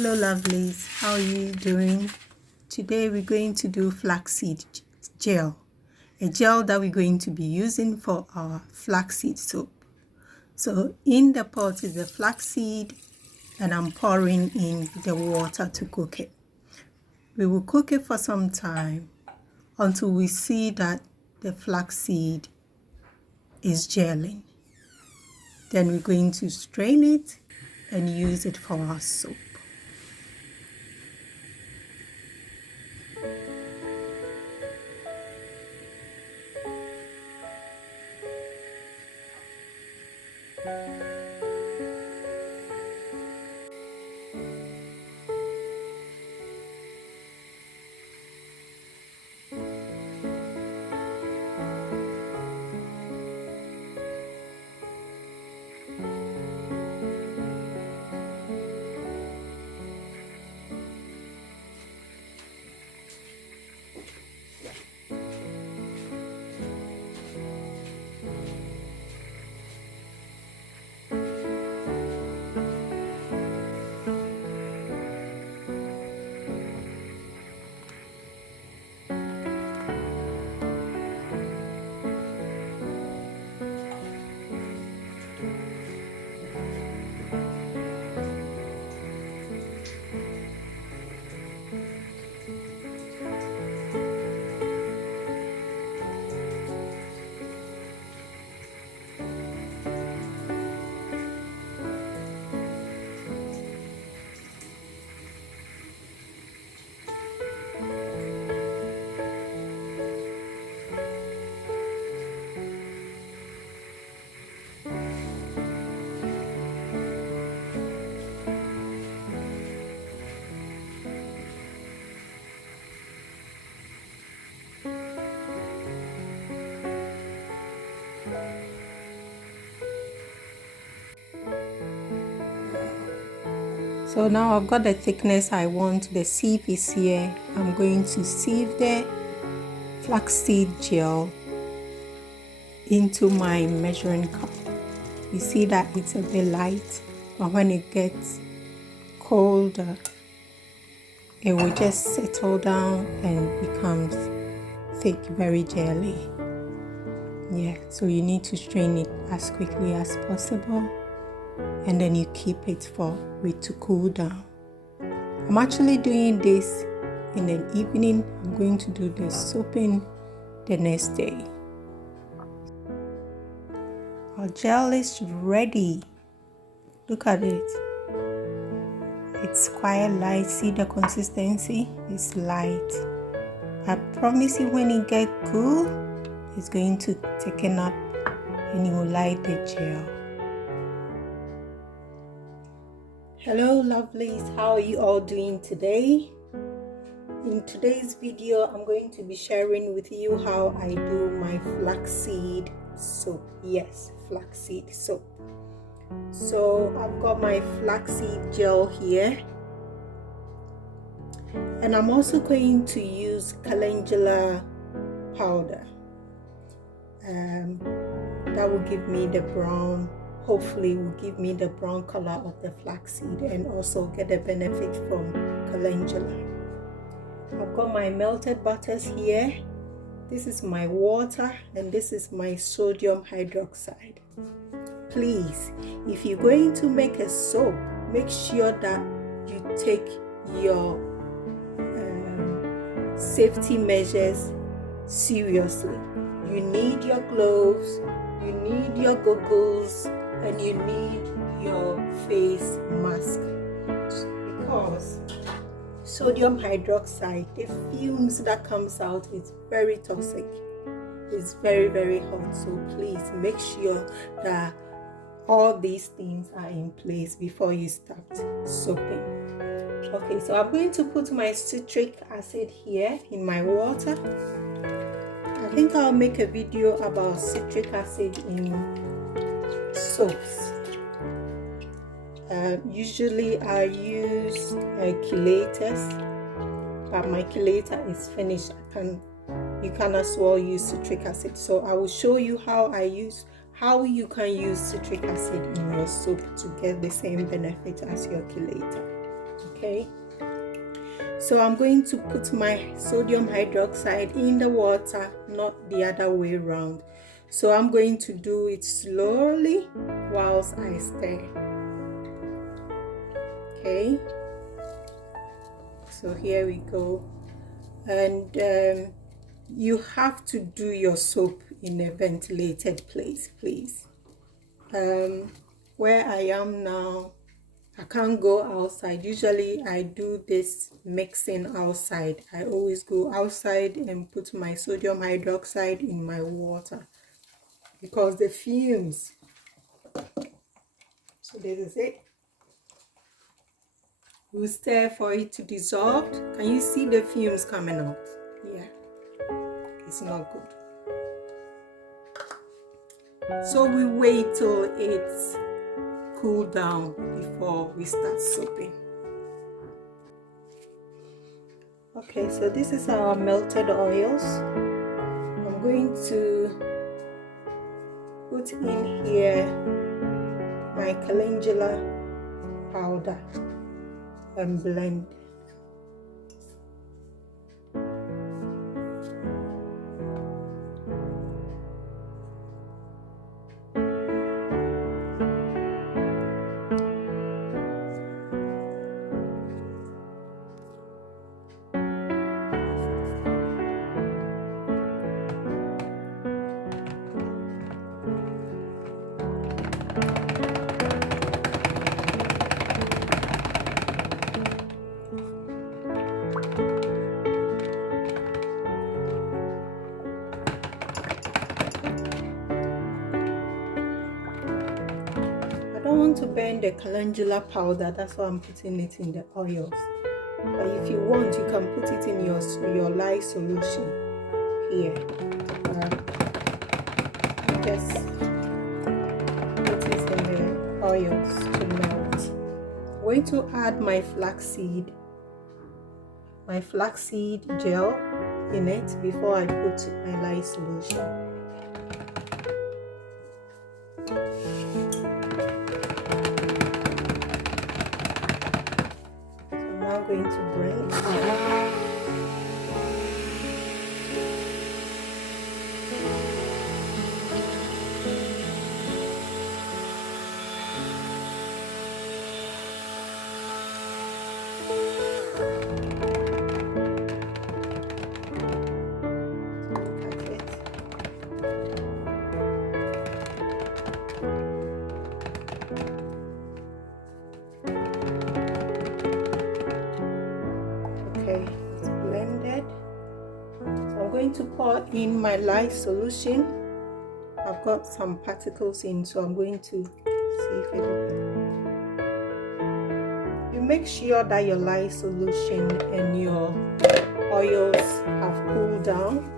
Hello lovelies, how are you doing? Today we're going to do flaxseed gel, a gel that we're going to be using for our flaxseed soap. So in the pot is the flaxseed and I'm pouring in the water to cook it. We will cook it for some time until we see that the flaxseed is gelling. Then we're going to strain it and use it for our soap. So now I've got the thickness I want. The sieve is here. I'm going to sieve the flaxseed gel into my measuring cup. You see that it's a bit light, but when it gets colder, it will just settle down and becomes thick, very jelly. Yeah, so you need to strain it as quickly as possible, and then you keep it for it to cool down. I'm actually doing this in the evening. I'm going to do the soaping the next day. Our gel is ready. Look at it. It's quite light. See the consistency? It's light. I promise you when it gets cool, it's going to thicken up and you will like the gel. Hello lovelies, how are you all doing today? In today's video, I'm going to be sharing with you how I do my flaxseed soap. Yes, flaxseed soap. So I've got my flaxseed gel here, and I'm also going to use calendula powder. That will give me the brown, hopefully will give me the brown color of the flaxseed and also get a benefit from calendula. I've got my melted butters here. This is my water and this is my sodium hydroxide. Please, if you're going to make a soap, make sure that you take your safety measures seriously. You need your gloves, you need your goggles, and you need your face mask, because sodium hydroxide, the fumes that comes out, is very toxic. It's very, very hot. So please make sure that all these things are in place before you start soaping. Okay, so I'm going to put my citric acid here in my water. I think I'll make a video about citric acid in soaps. Usually I use chelators, but my chelator is finished. You can as well use citric acid. So I will show you how you can use citric acid in your soap to get the same benefit as your chelator. Okay, so I'm going to put my sodium hydroxide in the water, not the other way around. So I'm going to do it slowly whilst I stir. Okay, so here we go. And you have to do your soap in a ventilated place, please. Where I am now, I can't go outside. Usually I do this mixing outside. I always go outside and put my sodium hydroxide in my water because the fumes. So this is it. We'll stir for it to dissolve. Can you see the fumes coming out? Yeah, it's not good. So we wait till it's cooled down before we start soaping. Okay, so this is our melted oils. I'm going to put in here my calendula powder and blend. I don't want to burn the calendula powder, that's why I'm putting it in the oils. But if you want, you can put it in your lye solution here. Just put it in the oils to melt. I'm going to add my flaxseed gel in it before I put my lye solution. I'm going to blend. Okay, it's blended. So I'm going to pour in my lye solution. I've got some particles in, so I'm going to see if you make sure that your lye solution and your oils have cooled down.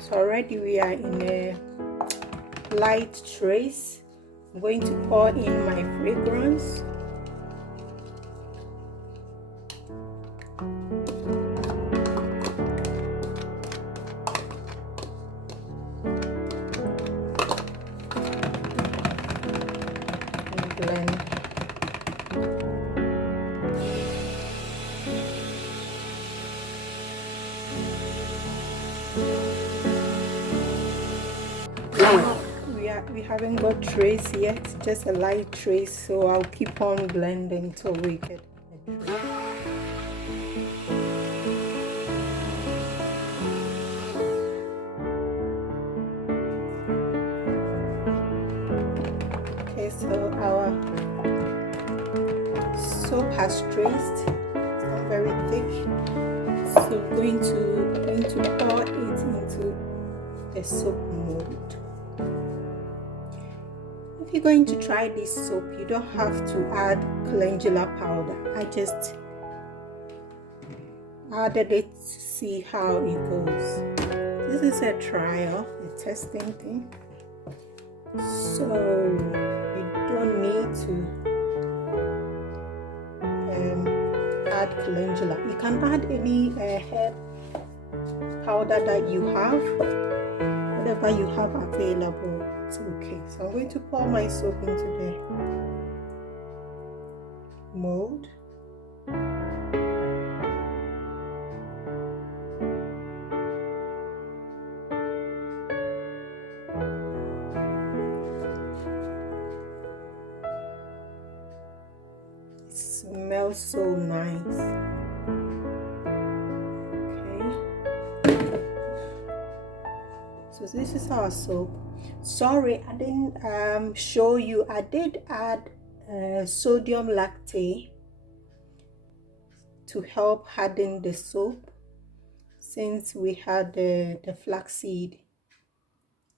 So already we are in a light trace. I'm going to pour in my fragrance. And blend. We haven't got trace yet, just a light trace, so I'll keep on blending till we get a trace. Okay, so our soap has traced. It's not very thick, so I'm going to pour it into the soap mold. If you're going to try this soap, you don't have to add calendula powder. I just added it to see how it goes. This is a trial, a testing thing. So you don't need to add calendula. You can add any herb powder that you have. whatever you have available, it's okay. So I'm going to pour my soap into the mold. It smells so nice. Okay. So this is our soap. Sorry, I didn't show you. I did add sodium lactate to help harden the soap, since we had the flaxseed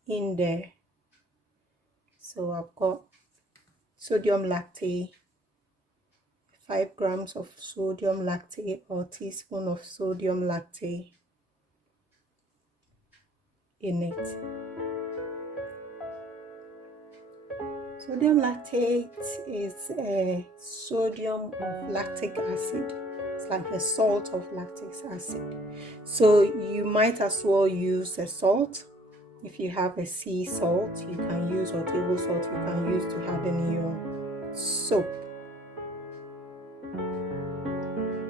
in there. So I've got sodium lactate, 5 grams of sodium lactate or teaspoon of sodium lactate in it. Sodium lactate is a sodium of lactic acid. It's like the salt of lactic acid. So you might as well use a salt. If you have a sea salt, you can use, or table salt, you can use to harden your soap.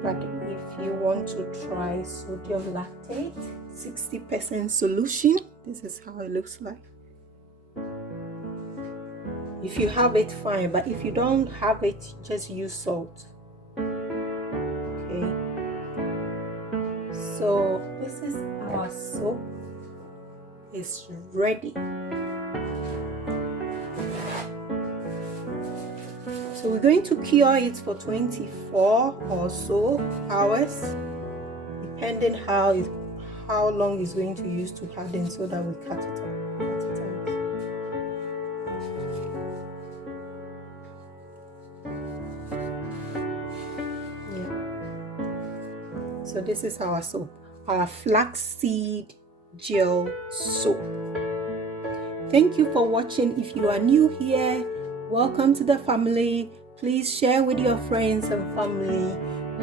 But if you want to try sodium lactate, 60% solution, this is how it looks like. If you have it, fine, but if you don't have it, just use salt. Okay, so this is our soap. It's ready. So we're going to cure it for 24 or so hours, depending how long it's going to use to harden, so that we cut it off. So this is our soap, our flaxseed gel soap. Thank you for watching. If you are new here, welcome to the family. Please share with your friends and family.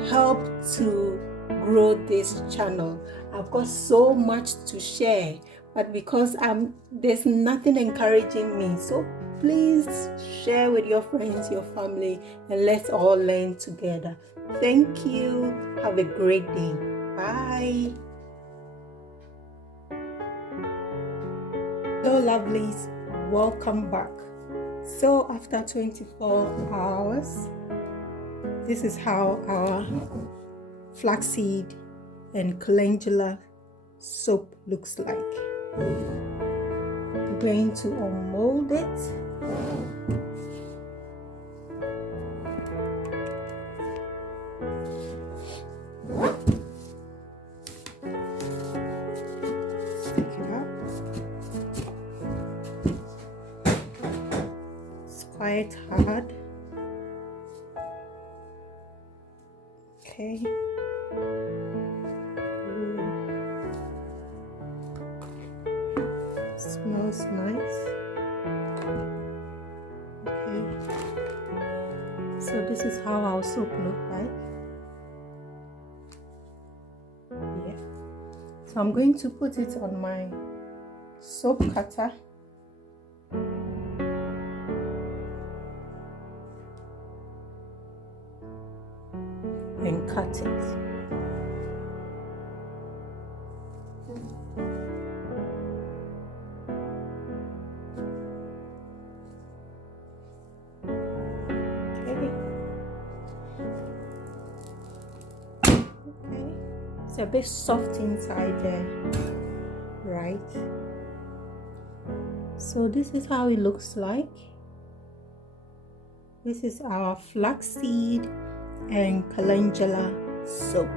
Help to grow this channel. I've got so much to share, but because there's nothing encouraging me, so please share with your friends, your family, and let's all learn together. Thank you. Have a great day. Bye. Hello lovelies, welcome back. So after 24 hours, this is how our flaxseed and calendula soap looks like. I'm going to unmold it. Quite hard. Okay. Smells nice. Okay. So this is how our soap looks like. Yeah. So I'm going to put it on my soap cutter. And cut it. Okay. It's a bit soft inside there, right? So this is how it looks like. This is our flaxseed and calendula soap.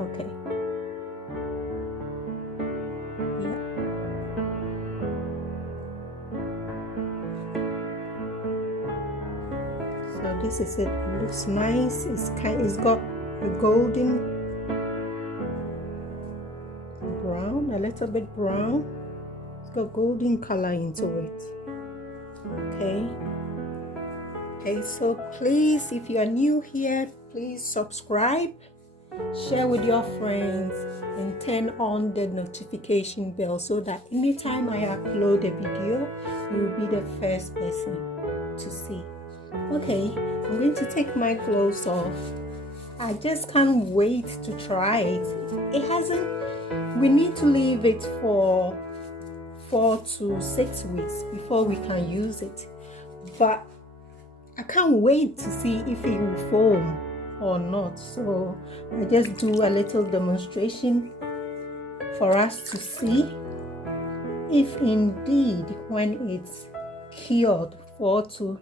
Okay. Yeah. So this is it. It looks nice. It's got a golden brown, a little bit brown. It's got golden color into it. Okay. Okay, so please, if you are new here, please subscribe share with your friends, and turn on the notification bell so that anytime I upload a video, you will be the first person to see. Okay, I'm going to take my gloves off. I just can't wait to try it. We need to leave it for 4 to 6 weeks before we can use it. But I can't wait to see if it will foam or not. So I just do a little demonstration for us to see if indeed when it's cured 4 to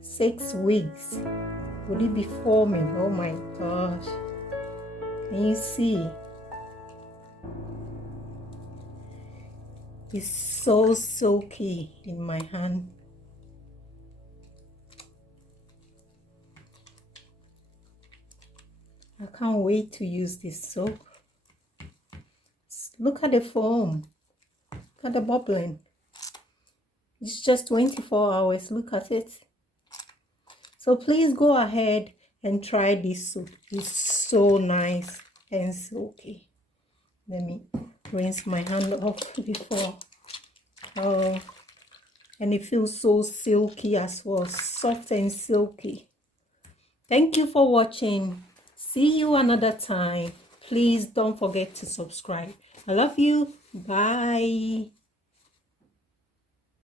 6 weeks, would it be foaming? Oh my gosh. Can you see? It's so silky in my hand. I can't wait to use this soap. Look at the foam. Look at the bubbling. It's just 24 hours. Look at it. So please go ahead and try this soap. It's so nice and silky. Let me rinse my hand off before. Oh, and it feels so silky as well. Soft and silky. Thank you for watching. See you another time. Please don't forget to subscribe. I love you. Bye.